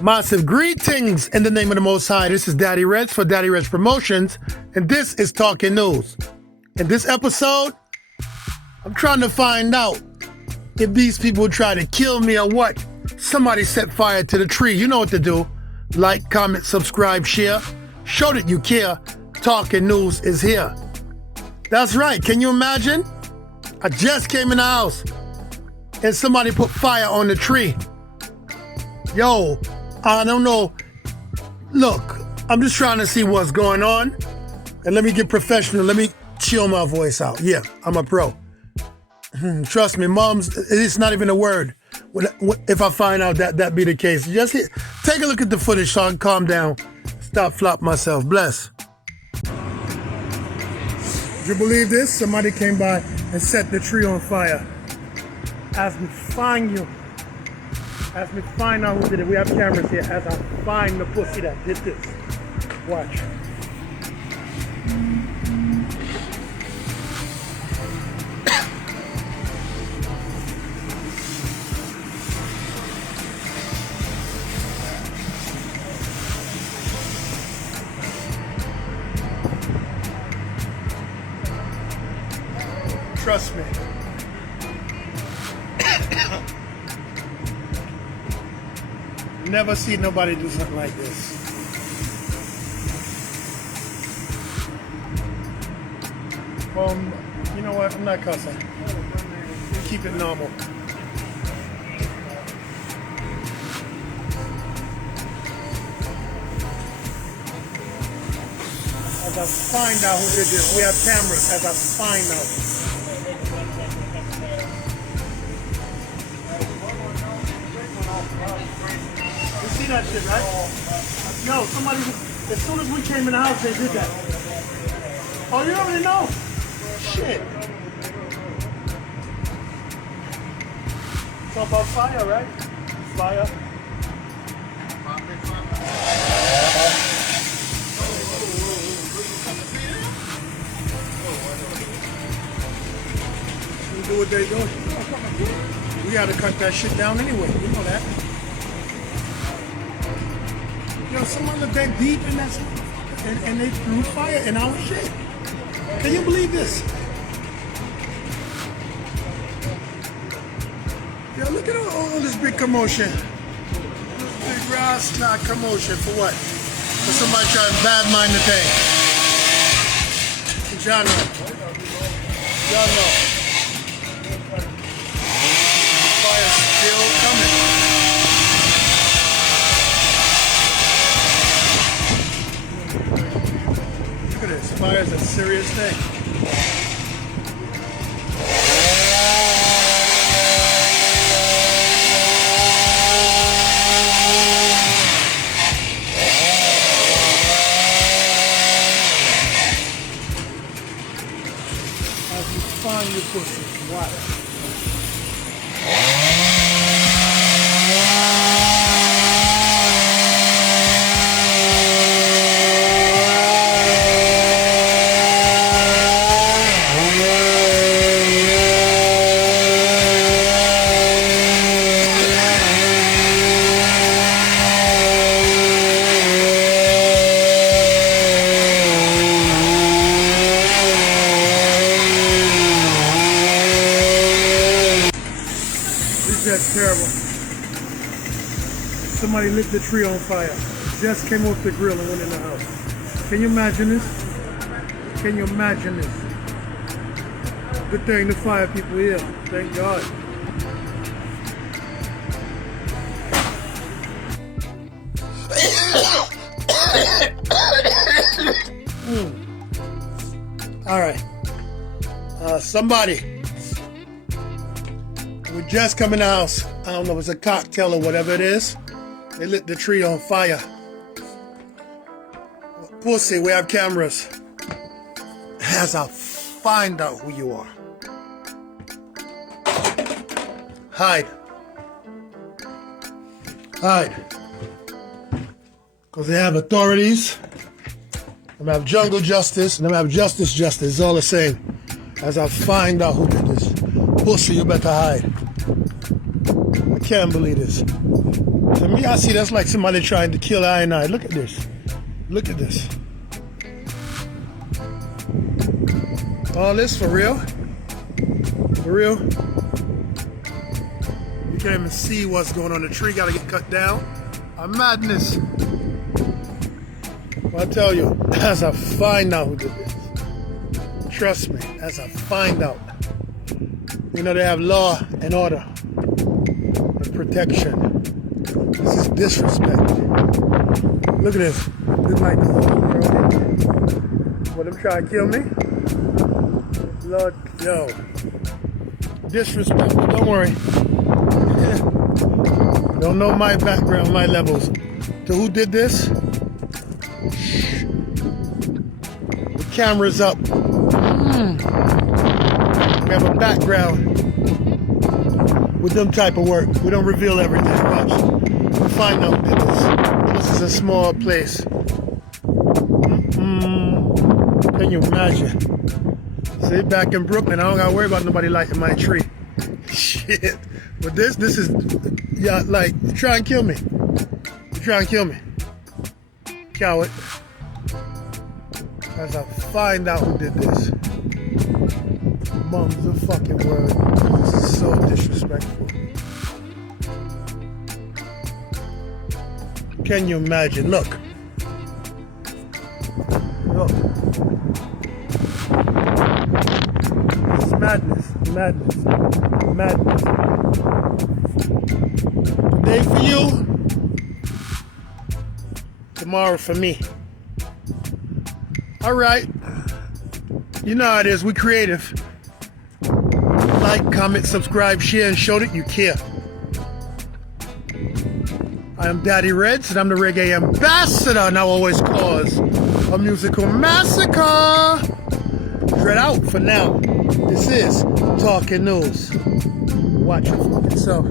Massive greetings in the name of the Most High. This is Daddy Reds for Daddy Reds Promotions, and this is Talking News. In this episode, I'm trying to find out if these people try to kill me or what. Somebody set fire to the tree. You know what to do. Like, comment, subscribe, share. Show that you care. Talking News is here. That's right. Can you imagine? I just came in the house and somebody put fire on the tree. Yo, I don't know. Look, I'm just trying to see what's going on. And let me get professional. Let me chill my voice out. Yeah, I'm a pro. Trust me, moms, it's not even a word. If I find out that be the case, just take a look at the footage so I can calm down. Stop flopping myself. Bless. Did you believe this? Somebody came by and set the tree on fire. As me find you. As me find out who did it. We have cameras here. As I find the pussy that did this. Watch. Trust me. Never seen nobody do something like this. You know what? I'm not cussing. Keep it normal. As I find out who did this, we have cameras. As I find out. You see that shit, right? Yo, somebody, as soon as we came in the house, they did that. Oh, you already know? Shit. It's all about fire, right? Fire. You do what they do. We gotta cut that shit down anyway. You know that. Yo, someone looked that deep in that and they threw fire in our shit. Can you believe this? Yo, look at all this big commotion. This big rascal commotion for what? For somebody trying to bad mind the thing. Y'all know. Y'all know. Fire's still coming. Fire is a serious thing. As you find your pussy, watch. That's terrible. Somebody lit the tree on fire. Just came off the grill and went in the house. Can you imagine this? Can you imagine this? Good thing the fire people here. Thank God. All right. Somebody. We just come in the house. I don't know if it's a cocktail or whatever it is. They lit the tree on fire. Pussy, we have cameras. As I find out who you are. Hide. Hide. Because they have authorities. They have jungle justice. And they have justice. It's all the same. As I find out who did this. Pussy, you better hide. I can't believe this. To me, I see that's like somebody trying to kill I. Look at this. Look at this. All this for real? For real? You can't even see what's going on. The tree gotta get cut down. A madness. Well, I tell you, as I find out who did this, trust me, as I find out, you know they have law and order and protection. This is disrespect. Look at this. This is like the whole world. What, them trying to kill me? Lord, yo. Disrespect. Don't worry. Don't know my background, my levels. So who did this? The camera's up. We have a background with them type of work. We don't reveal everything. Watch. We'll find out who did this. This is a small place. Can you imagine? See, back in Brooklyn, I don't gotta worry about nobody lighting my tree. Shit. But this is, yeah, like, you try and kill me. You try and kill me. Coward. As I find out who did this. Mum's the fucking word. This is so disrespectful. Can you imagine? Look. Look. It's madness. Madness. Madness. Today for you. Tomorrow for me. Alright. You know how it is. We creative. Like, comment, subscribe, share, and show that you care. I am Daddy Reds, and I'm the reggae ambassador, and I always cause a musical massacre. Dread out for now. This is Talking News. Watch your fucking self.